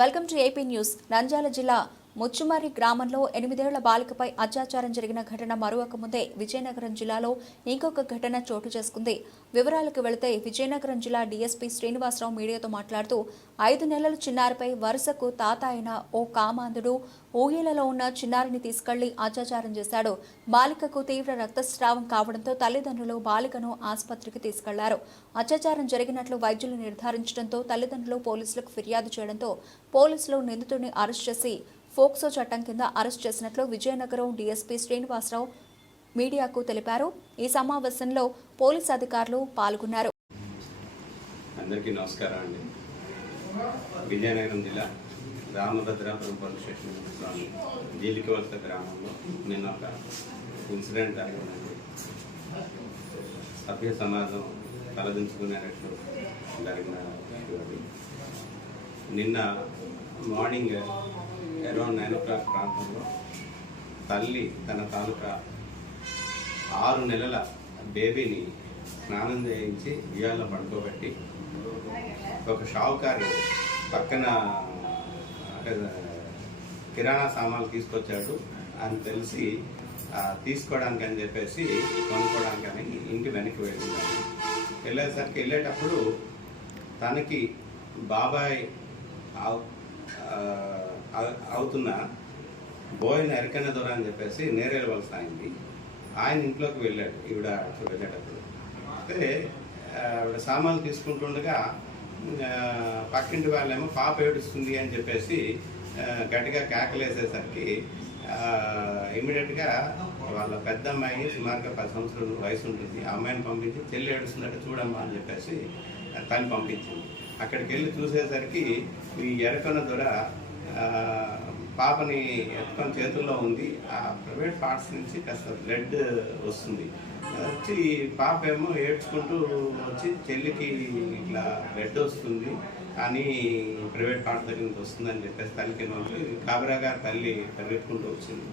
Welcome to AP news. Nandyal జిల్లా ముచ్చుమారి గ్రామంలో ఎనిమిదేళ్ళ బాలికపై అత్యాచారం జరిగిన ఘటన మరొక ముందే విజయనగరం జిల్లాలో ఇంకొక ఘటన చోటు చేసుకుంది. వివరాలకు వెళితే విజయనగరం జిల్లా డీఎస్పీ శ్రీనివాసరావు మీడియాతో మాట్లాడుతూ ఐదు నెలల చిన్నారిపై వరుసకు తాత అయిన ఓ కామాంధుడు ఊయలలో ఉన్న చిన్నారిని తీసుకెళ్ళి అత్యాచారం చేశాడు. బాలికకు తీవ్ర రక్తస్రావం కావడంతో తల్లిదండ్రులు బాలికను ఆసుపత్రికి తీసుకెళ్ళారు. అత్యాచారం జరిగినట్లు వైద్యులు నిర్ధారించడంతో తల్లిదండ్రులు పోలీసులకు ఫిర్యాదు చేయడంతో పోలీసులు నిందితుడిని అరెస్ట్ చేసి ఫోక్సో చట్టం కింద అరెస్ట్ చేసినట్లు విజయనగరం డీఎస్పీ శ్రీనివాసరావు మీడియాకు తెలిపారు. ఈ సమావేశంలో పోలీస్ అధికారులు పాల్గొన్నారు. అందరికీ నమస్కారం అండి. విజయనగరం జిల్లా రామభద్రాపురం పోలీస్ స్టేషన్ జీలికవలస గ్రామంలో నిన్న ఒక ఇన్సిడెంట్ జరిగిందండి. సభ్య సమాజం తలదించుకునేటట్లు జరిగిన నిన్న morning around nine o'clock ప్రాంతంలో తల్లి తన తాలూకా ఆరు నెలల బేబీని స్నానం చేయించి ఉయ్యాల్లో పడుకోబెట్టి ఒక షావుకారు పక్కన కిరాణా సామాన్లు తీసుకొచ్చాడు. అని తెలిసి తీసుకోవడానికి అని చెప్పేసి కొనుక్కోవడానికి అని ఇంటి వెనక్కి వెళ్ళింది. వెళ్ళేసరికి వెళ్ళేటప్పుడు తనకి బాబాయ్ అవుతున్న బోయిన ఎరకన్న దొర అని చెప్పేసి నేరేలు వలస అయింది ఆయన ఇంట్లోకి వెళ్ళాడు ఈవిడ వెళ్ళేటప్పుడు. అయితే ఆవిడ సామాన్లు తీసుకుంటుండగా పక్కింటి వాళ్ళేమో పాప ఏడుస్తుంది అని చెప్పేసి గట్టిగా కేకలేసేసరికి ఇమీడియట్గా వాళ్ళ పెద్ద అమ్మాయి సుమారుగా పది సంవత్సరాలు వయసు ఉంటుంది ఆ అమ్మాయిని పంపించి చెల్లి ఏడుస్తున్నట్టు చూడమ్మా అని చెప్పేసి తను పంపించింది. అక్కడికి వెళ్ళి చూసేసరికి ఈ ఎరకొన దొర పాపని ఎత్తుకొని చేతుల్లో ఉంది. ఆ ప్రైవేట్ పార్ట్స్ నుంచి కాస్త బ్లడ్ వస్తుంది. వచ్చి పాప ఏమో ఏడ్చుకుంటూ వచ్చి చెల్లికి ఇట్లా బ్లడ్ వస్తుంది. కానీ ప్రైవేట్ పార్ట్ దగ్గర నుంచి వస్తుందని చెప్పేసి తల్లికి గాబరాగా తల్లి పరిగెత్తుకుంటూ వచ్చింది.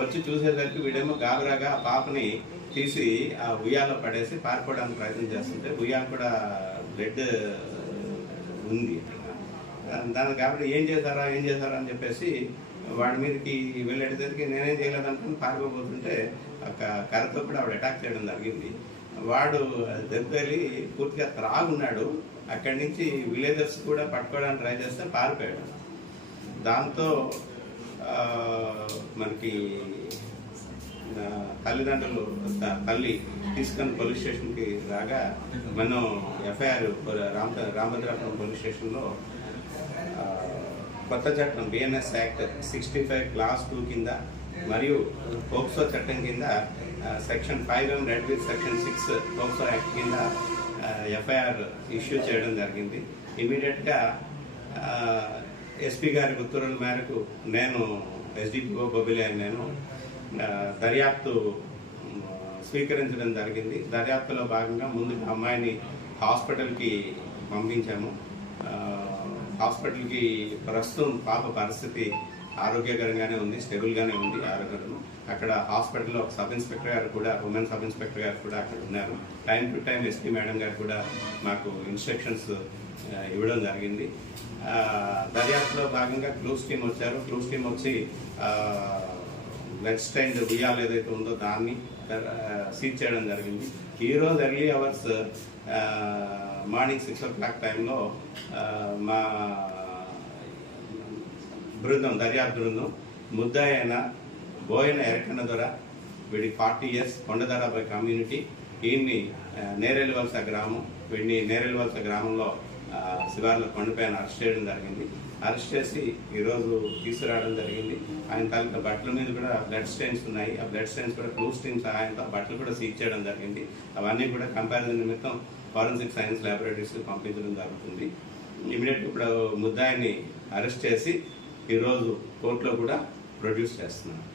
వచ్చి చూసేసరికి వీడేమో గాబరాగా ఆ పాపని తీసి ఆ ఉయ్యాలో పడేసి పారిపోవడానికి ప్రయత్నం చేస్తుంటే ఉయ్యాల కూడా బ్లడ్ ఉంది. దాని కాబట్టి ఏం చేశారా ఏం చేశారా అని చెప్పేసి వాడి మీదకి వెళ్ళేటసరికి నేనేం చేయలేదనుకుని పారిపోతుంటే ఒక కర్రతో కూడా ఆవిడ అటాక్ చేయడం జరిగింది. వాడు దెబ్బలి పూర్తిగా త్రాగున్నాడు. అక్కడి నుంచి విలేజర్స్ కూడా పట్టుకోవడానికి ట్రై చేస్తే పారిపోయాడు. దాంతో మనకి తల్లిదండ్రులు తల్లి తీసుకొని పోలీస్ స్టేషన్కి రాగా మనం ఎఫ్ఐఆర్ రామ రామభద్రాపురం పోలీస్ స్టేషన్లో కొత్త చట్టం BNS act sixty five clause two కింద మరియు పోక్సో చట్టం కింద section five M read with section six POCSO act కింద ఎఫ్ఐఆర్ ఇష్యూ చేయడం జరిగింది. ఇమీడియట్గా ఎస్పీ గారి ఉత్తర్వుల మేరకు నేను ఎస్డిపిఓ బొబిలే నేను దర్యాప్తు స్వీకరించడం జరిగింది. దర్యాప్తులో భాగంగా ముందుగా అమ్మాయిని హాస్పిటల్కి పంపించాము. హాస్పిటల్కి ప్రస్తుతం పాప పరిస్థితి ఆరోగ్యకరంగానే ఉంది స్టెబుల్గానే ఉంది ఆరోగ్యం అక్కడ హాస్పిటల్లో ఒక సబ్ ఇన్స్పెక్టర్ గారు కూడా ఉమెన్ సబ్ ఇన్స్పెక్టర్ గారు కూడా అక్కడ ఉన్నారు. Time to time SP madam గారు కూడా మాకు ఇన్స్ట్రక్షన్స్ ఇవ్వడం జరిగింది. దర్యాప్తులో భాగంగా క్లూస్ టీమ్ వచ్చారు. క్లూస్ టీమ్ వచ్చి వెబ్ స్టైండ్ ఉయ్యాలు ఏదైతే ఉందో దాన్ని సీజ్ చేయడం జరిగింది. ఈరోజు early hours morning six o'clock టైంలో మా బృందం దర్యాప్తు బృందం ముద్దాయన బోయన ఎరకన్న దొర వీడి ఫార్టీ ఇయర్స్ కొండదరాబాయ్ కమ్యూనిటీ ఈయన్ని ఆ, గ్రామం వీడిని నేరేలు గ్రామంలో శివార్ల కొండపైన అరెస్ట్ చేయడం జరిగింది. అరెస్ట్ చేసి ఈరోజు తీసుకురావడం జరిగింది. ఆయన తాలూకా బట్టల మీద కూడా బ్లడ్ స్టెయిన్స్ ఉన్నాయి. ఆ బ్లడ్ స్టెయిన్స్ కూడా క్లూ స్టెయిన్స్ ఆయనతో బట్టలు కూడా సీజ్ చేయడం జరిగింది. అవన్నీ కూడా కంపారిజన్ నిమిత్తం ఫారెన్సిక్ సైన్స్ ల్యాబొరేటరీస్కి పంపించడం జరుగుతుంది. ఇమీడియట్ ఇప్పుడు ముద్దాయిని అరెస్ట్ చేసి ఈరోజు కోర్టులో కూడా ప్రొడ్యూస్ చేస్తున్నారు.